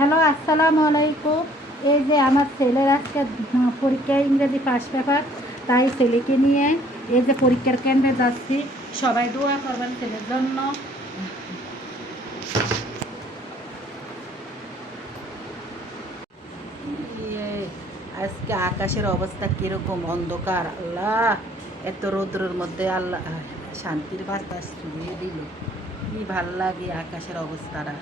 Hello, আসসালামু আলাইকুম। এই যে আমার ছেলের আজকে পরীক্ষায় ইংরেজি ফার্স্ট পেপার, তাই ছেলেকে নিয়ে এই যে পরীক্ষার কেন্দ্রে যাচ্ছি। সবাই দোয়া করবেন ছেলের জন্য। ইয়ে, আজকে আকাশের অবস্থা কিরকম অন্ধকার! আল্লাহ, এত রৌদ্রের মধ্যে আল্লাহ শান্তির বাতাস ছুঁয়ে দিল। কি ভাল লাগে আকাশের অবস্থাটা।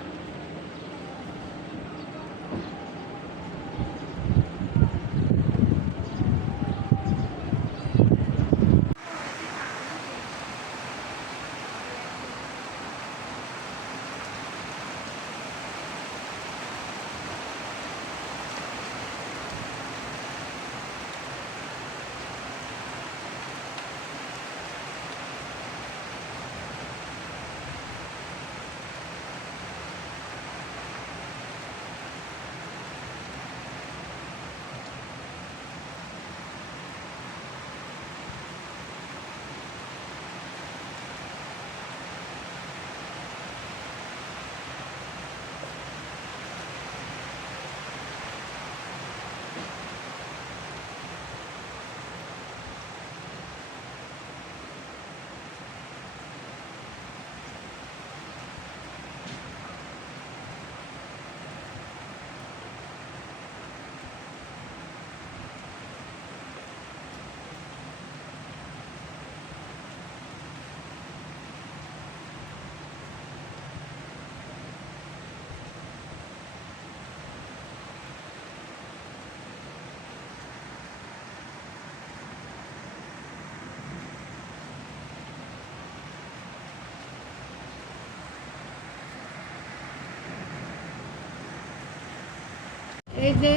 এই যে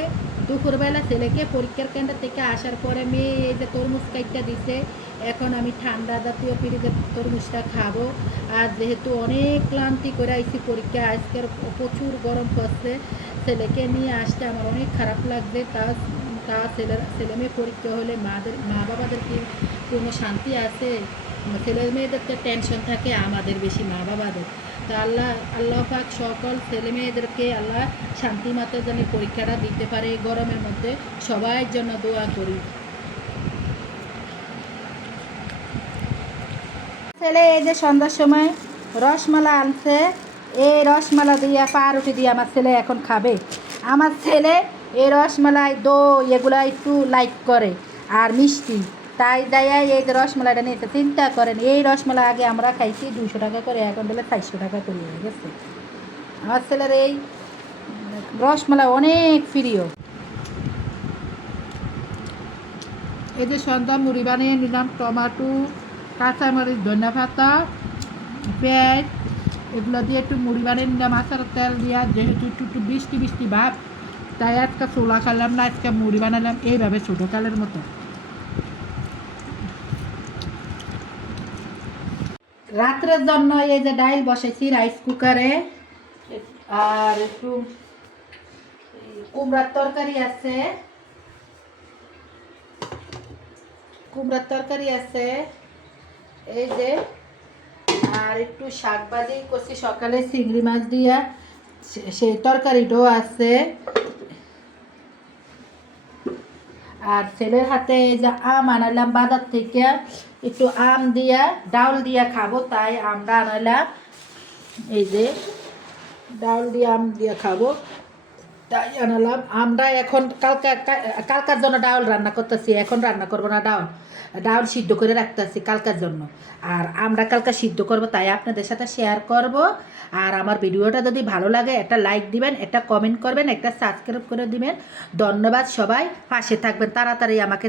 দুপুরবেলা ছেলেকে পরীক্ষার কেন্দ্র থেকে আসার পরে মেয়ে এই যে তরমুজ কাইটটা দিছে। এখন আমি ঠান্ডা জাতীয় ফ্রিজের তরমুজটা খাবো। আর যেহেতু অনেক ক্লান্তি করে আইছি পরীক্ষা, আজকের প্রচুর গরম পড়ছে, ছেলেকে নিয়ে আসতে আমার অনেক খারাপ লাগছে। তা ছেলে মেয়ে পরীক্ষা হলে মা বাবাদের কি কোনো শান্তি আছে? ছেলে মেয়েদের তো টেনশন থাকে, আমাদের বেশি মা বাবাদের। তা আল্লাহ পাক সকল ছেলে মেয়েদেরকে আল্লাহ শান্তি মতো যেন পরীক্ষাটা দিতে পারে গরমের মধ্যে। সবার জন্য দোয়া করি। ছেলে এই যে সন্ধ্যার সময় রসমালা আনছে, এই রসমালা দিয়ে পাউরুটি দিয়ে আমার ছেলে এখন খাবে। আমার ছেলে এই রসমালাই দই এগুলো একটু লাইক করে, আর মিষ্টি, তাই দেয় এই যে রসমালাইটা নিয়েছে। চিন্তা করেন, এই রসমালাই আগে আমরা খাইছি 200 টাকা করে, এখন দিলে 400 টাকা করে হয়ে গেছে। আমার ছেলের এই রসমালাই অনেক প্রিয়। এই যে সন্ধ্যা মুড়ি বানিয়ে নিলাম, টমাটো, কাঁচামরিচ, ধনিয়া পাতা, পেঁয়াজ এগুলো দিয়ে একটু মুড়ি বানিয়ে নিলাম আচার তেল দিয়া। যেহেতু একটু একটু বৃষ্টি বৃষ্টি ভাব, তাই আজকে ছোলা খাইলাম না, আজকে মুড়ি বানালাম এইভাবে ছোটোকালের মতো। রাত্রের জন্য এই যে ডাইল বসাইছি রাইস কুকারে, আর একটু কুমড়ার তরকারি আছে, এই যে, আর একটু শাক ভাজি করছি সকালে চিংড়ি মাছ দিয়া, সেই তরকারিটাও আছে। আর ছেলের হাতে এই যে আম আনালাম বাজার থেকে, একটু আম দিয়া ডাউল দিয়া খাবো, তাই আমটা আনালাম। এই যে ডাউল দিয়ে আম দিয়া খাবো, তাই আনালাম আমরা। এখন কালকার জন্য ডাউল রান্না করতেছি, এখন রান্না করবো না। ডাউল সিদ্ধ করে রাখতেছি কালকার জন্য, আর আমরা কালকা সিদ্ধ করব, তাই আপনাদের সাথে শেয়ার করব। আর আমার ভিডিওটা যদি ভালো লাগে একটা লাইক দিবেন, একটা কমেন্ট করবেন, একটা সাবস্ক্রাইব করে দিবেন। ধন্যবাদ, সবাই পাশে থাকবেন, তাড়াতাড়ি আমাকে